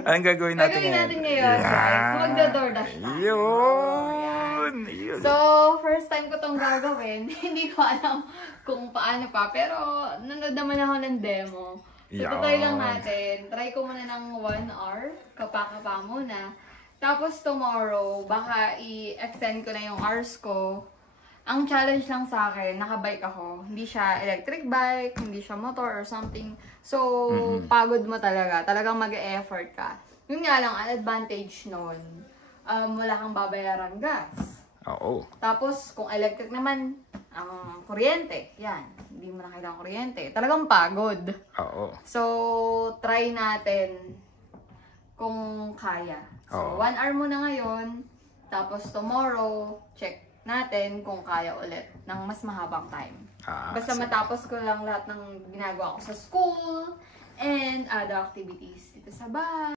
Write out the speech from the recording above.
Anong gagawin natin ngayon? Gagawin natin ngayon, guys. Magda-DoorDash tayo. Yun! So, first time ko tong gagawin. Hindi ko alam kung paano pa. Pero, nanood naman ako ng demo. So, tutoy lang natin. Try ko muna ng 1 hour. Kapa-kapa muna. Tapos, tomorrow, baka i-extend ko na yung hours ko. Ang challenge lang sa akin, nakabike ako. Hindi siya electric bike, hindi siya motor or something. So, pagod mo talaga. Talagang mag-e-effort ka. Yun nga lang, ang advantage nun, wala kang babayaran gas. Oo. Tapos, kung electric naman, ang kuryente. Yan. Hindi mo na kailangan kuryente. Talagang pagod. Oo. So, try natin kung kaya. So, 1 hour muna ngayon. Tapos, tomorrow, check natin kung kaya ulit ng mas mahabang time. Basta matapos ko lang lahat ng ginagawa ko sa school and other activities dito sa bahay.